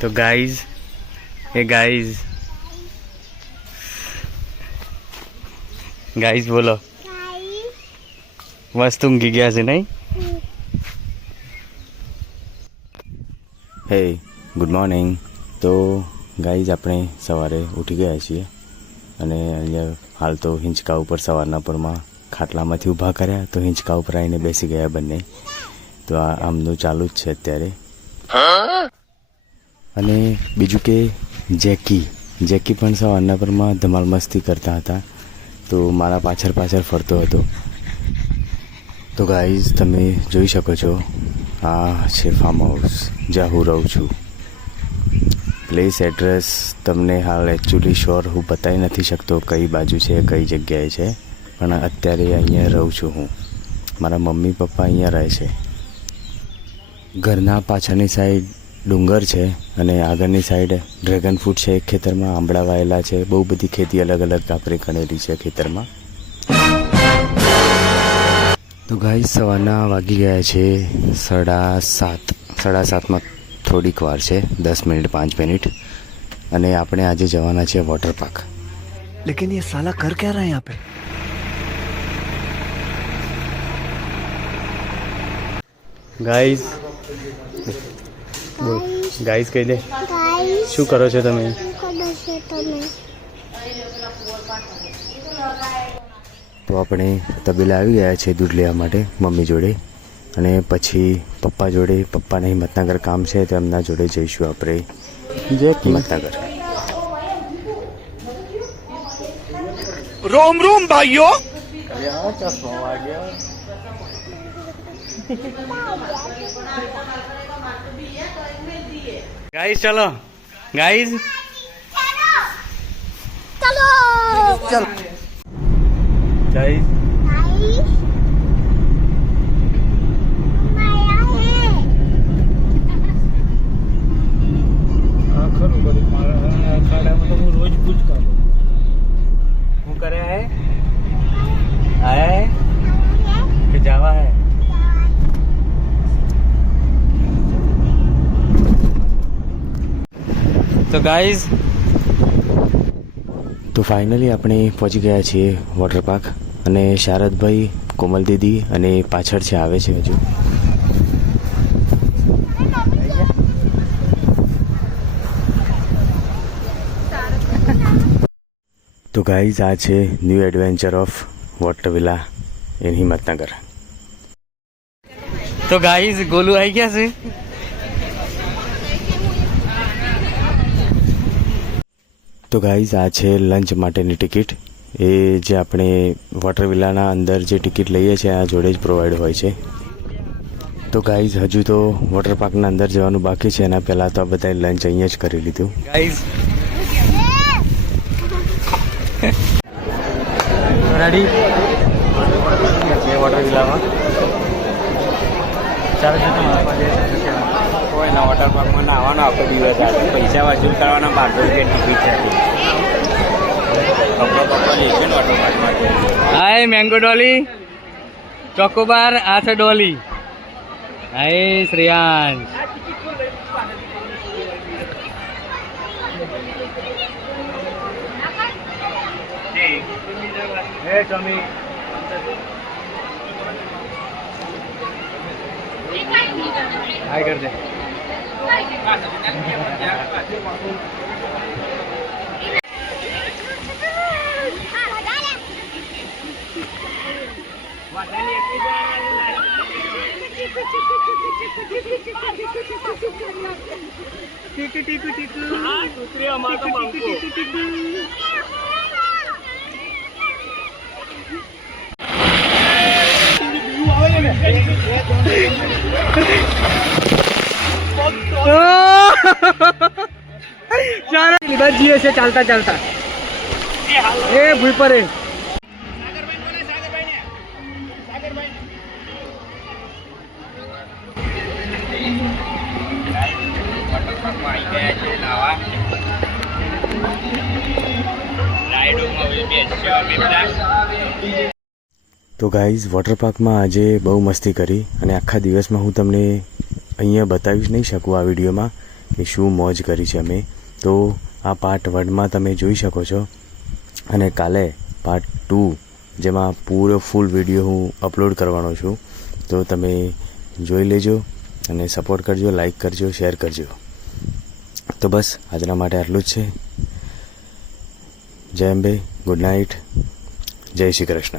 तो गाइज ये guys guys बोलो मस्त ઊંઘી ગયા છે નહીં? હે ગુડ મોર્નિંગ. તો ગાઈઝ આપણે સવારે ઉઠી ગયા છીએ અને અહીંયા હાલ તો હિંચકા ઉપર સવારના પરમાં ખાટલામાંથી ઊભા કર્યા તો હિંચકા ઉપર આવીને બેસી ગયા બંને. તો આ આમનું ચાલુ જ છે અત્યારે. અને બીજું કે જેકી પણ સવારના પરમાં ધમાલ મસ્તી કરતા હતા તો મારા પાછળ ફરતો હતો. તો ગાઈઝ તમે જોઈ શકો છો આ છે ફાર્મ હાઉસ જ્યાં હું રહું છું. પ્લેસ એડ્રેસ તમને હાલ એકચ્યુઅલી શ્યોર હું બતાવી નથી શકતો કઈ બાજુ છે કઈ જગ્યાએ છે, પણ અત્યારે અહીંયા રહું છું હું. મારા મમ્મી પપ્પા અહીંયા રહે છે. ઘરના પાછળની સાઈડ ડુંગર છે અને આગળની સાઈડ ડ્રેગન ફ્રૂટ છે. એક ખેતરમાં આંબળા વાયેલા છે. બહુ બધી ખેતી અલગ અલગ આપણે કરેલી છે ખેતરમાં. તો ગાઈસ સવારના વાગી ગયા છે 7:30. 7:30માં થોડીક વાર છે, 10 મિનિટ 5 મિનિટ. અને આપણે આજે જવાના છે વોટર પાર્ક. लेकिन ये साला कर क्या रहा है यहाँ पे? ગાઈસ ગાઈસ કહી દે શું કરો છો તમે? તો આપણે તબેલા આવી ગયા છે દૂધ લેવા માટે મમ્મી જોડે, અને પછી પપ્પા જોડે. પપ્પાને હિંમતનગર કામ છે તો એમના જોડે જઈશું આપણે હિંમતનગર. रोम रोम भाइयों. गाइस चलो गाइस चलो चल गाइस હું કરે હે આયા હે કે જાવા હે? તો ગાઈઝ તો ફાઇનલી આપણે પહોંચી ગયા છીએ વોટર પાર્ક. અને શારદભાઈ, કોમલ દીદી અને પાછળ છે આવે છે હજુ. તો ગાઈઝ આ છે new adventure of water villa in Himmatnagar. તો ગાઈઝ ગોલુ આવી ગયા છે. તો ગાઈઝ આ છે લંચ માટેની ટિકિટ. એ જે આપણે વોટર વિલાના અંદર જે ટિકિટ લઈએ છીએ આ જોડે જ પ્રોવાઈડ હોય છે. તો ગાઈઝ હજુ તો વોટર પાર્કના અંદર જવાનું બાકી છે. એના પહેલાં તો આ બધાએ લંચ અહીંયા જ કરી લીધું. ગાઈઝ રેડી છે વોટર વિલામાં. ચાલો છે તમારા પાસે કોઈના વોટર પાર્કમાં નાહવાનો આખો દિવસ આવે, પૈસા વસૂલ કરવાના 1200 રૂપિયા ટિકિટ છે. કપડો લેશે ને વોટર પાર્કમાં. હાય મેંગો ડોલી, ચોકોબાર, આ છે ડોલી. હાય શ્રેયાંશ. હે ટમી હાય કર દે. ટીકુ ટીકુ ટીકુ હા કૂતરી અમાર તો બંકો. જીએ છે ચાલતા ચાલતા એ ભૂલ પડે. તો ગાઈઝ વોટર પાર્કમાં આજે બહુ મસ્તી કરી અને આખા દિવસમાં હું તમને અહીંયા બતાવી નહીં શકું આ વિડીયોમાં, કે શું મોજ કરી છે અમે. તો આ પાર્ટ 1માં તમે જોઈ શકો છો અને કાલે પાર્ટ 2 જેમાં પૂરો ફૂલ વિડીયો હું અપલોડ કરવાનો છું. તો તમે જોઈ લેજો અને સપોર્ટ કરજો, લાઈક કરજો, શેર કરજો. તો બસ આજના માટે આટલું જ છે. જય અંબે, ગુડ નાઇટ, જય શ્રી કૃષ્ણ.